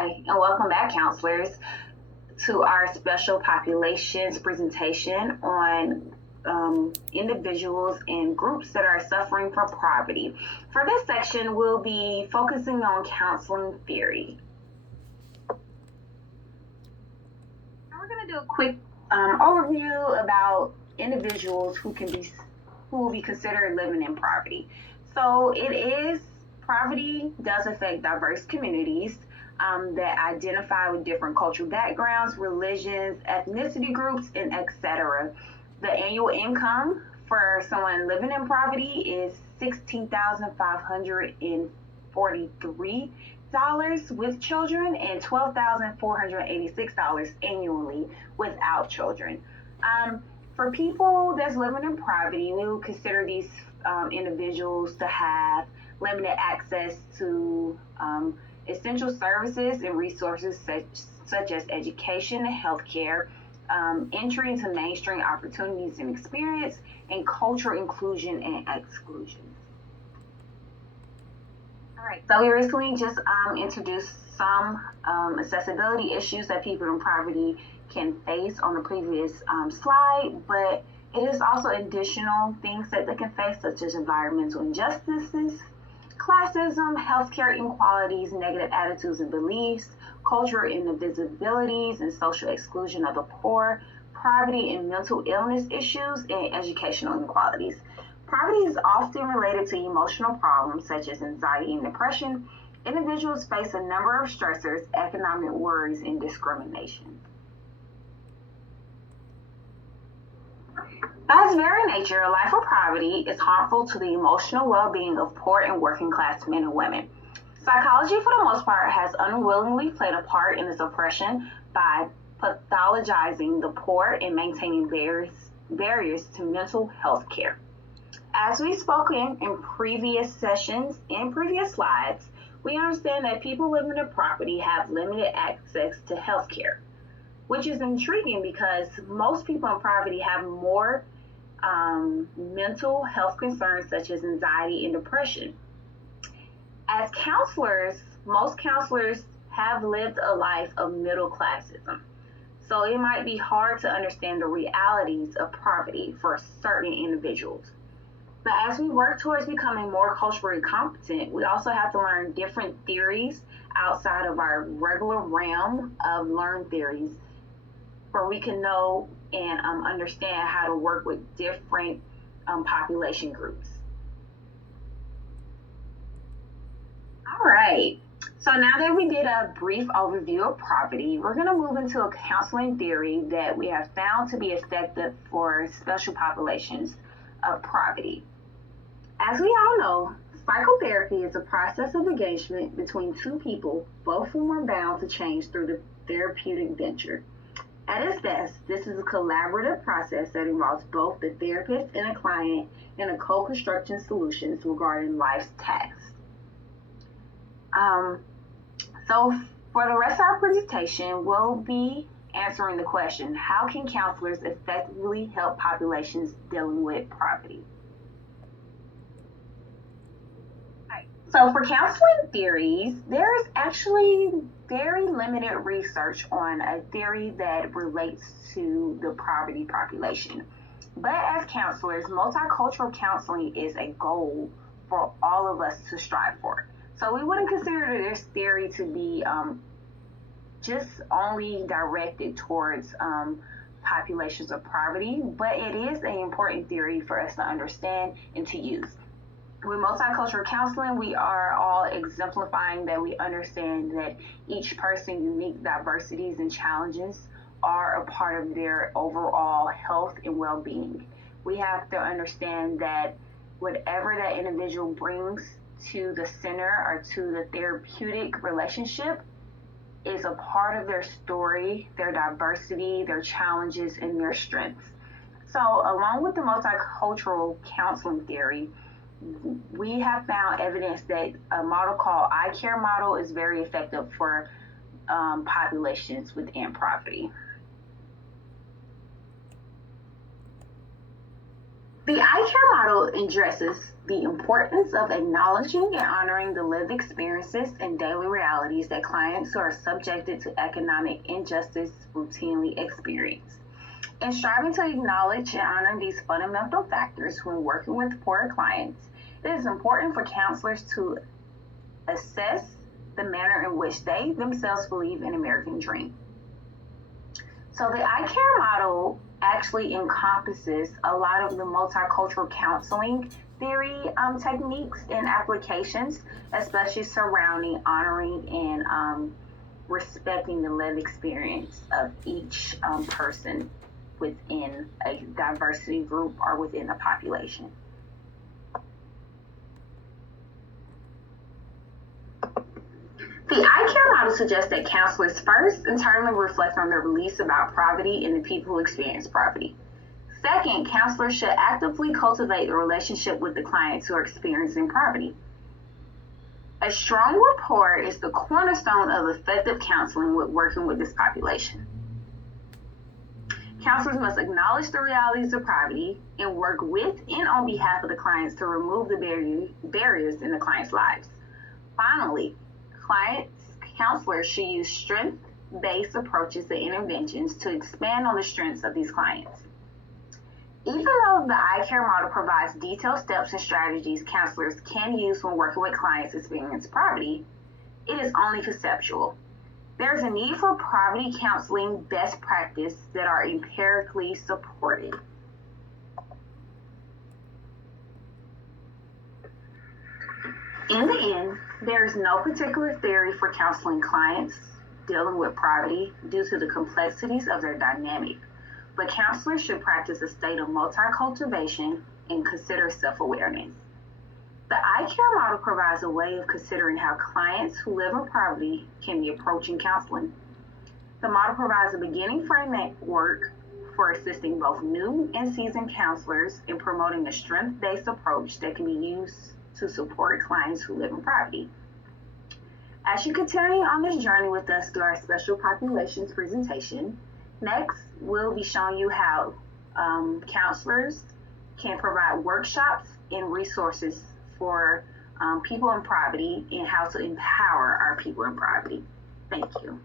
Hi, and welcome back, counselors, to our special populations presentation on individuals and groups that are suffering from poverty. For this section, we'll be focusing on counseling theory. Now we're going to do a quick overview about individuals who will be considered living in poverty. So poverty does affect diverse communities that identify with different cultural backgrounds, religions, ethnicity groups, and etc. The annual income for someone living in poverty is $16,543 with children and $12,486 annually without children. For people that's living in poverty, we would consider these individuals to have limited access to essential services and resources such as education and healthcare, entry into mainstream opportunities and experience, and cultural inclusion and exclusion. All right, so we recently just introduced some accessibility issues that people in poverty can face on the previous slide, but it is also additional things that they can face, such as environmental injustices, classism, healthcare inequalities, negative attitudes and beliefs, cultural invisibilities and social exclusion of the poor, poverty and mental illness issues, and educational inequalities. Poverty is often related to emotional problems such as anxiety and depression. Individuals face a number of stressors, economic worries, and discrimination. By its very nature, a life of poverty is harmful to the emotional well-being of poor and working class men and women. Psychology, for the most part, has unwillingly played a part in its oppression by pathologizing the poor and maintaining barriers to mental health care. As we've spoken in previous sessions and previous slides, we understand that people living in poverty have limited access to health care, which is intriguing because most people in poverty have more mental health concerns such as anxiety and depression. As counselors, most counselors have lived a life of middle classism. So it might be hard to understand the realities of poverty for certain individuals. But as we work towards becoming more culturally competent, we also have to learn different theories outside of our regular realm of learned theories, where we can know and understand how to work with different population groups. All right, so now that we did a brief overview of poverty, we're going to move into a counseling theory that we have found to be effective for special populations of poverty. As we all know, psychotherapy is a process of engagement between two people, both of whom are bound to change through the therapeutic venture. At its best, this is a collaborative process that involves both the therapist and a client in a co-construction solutions regarding life's tasks. So for the rest of our presentation, we'll be answering the question, how can counselors effectively help populations dealing with poverty? So for counseling theories, there's actually very limited research on a theory that relates to the poverty population. But as counselors, multicultural counseling is a goal for all of us to strive for. So we wouldn't consider this theory to be just only directed towards populations of poverty, but it is an important theory for us to understand and to use. With multicultural counseling, we are all exemplifying that we understand that each person's unique diversities and challenges are a part of their overall health and well-being. We have to understand that whatever that individual brings to the center or to the therapeutic relationship is a part of their story, their diversity, their challenges, and their strengths. So along with the multicultural counseling theory, we have found evidence that a model called I-CARE model is very effective for populations within poverty. The iCare model addresses the importance of acknowledging and honoring the lived experiences and daily realities that clients who are subjected to economic injustice routinely experience. In striving to acknowledge and honor these fundamental factors when working with poor clients, it is important for counselors to assess the manner in which they themselves believe in American dream. So the iCare model actually encompasses a lot of the multicultural counseling theory techniques and applications, especially surrounding honoring and respecting the lived experience of each person within a diversity group or within a population. The iCare model suggests that counselors first internally reflect on their beliefs about poverty and the people who experience poverty. Second, counselors should actively cultivate the relationship with the clients who are experiencing poverty. A strong rapport is the cornerstone of effective counseling with working with this population. Counselors must acknowledge the realities of poverty and work with and on behalf of the clients to remove the barriers in the clients' lives. Finally, counselors should use strength-based approaches and interventions to expand on the strengths of these clients. Even though the iCare model provides detailed steps and strategies counselors can use when working with clients experiencing poverty, it is only conceptual. There is a need for poverty counseling best practice that are empirically supported. In the end, there is no particular theory for counseling clients dealing with poverty due to the complexities of their dynamic, but counselors should practice a state of multi-cultivation and consider self-awareness. The iCare model provides a way of considering how clients who live in poverty can be approaching counseling. The model provides a beginning framework for assisting both new and seasoned counselors in promoting a strength-based approach that can be used to support clients who live in poverty. As you continue on this journey with us through our special populations presentation, next we'll be showing you how counselors can provide workshops and resources for people in poverty and how to empower our people in poverty. Thank you.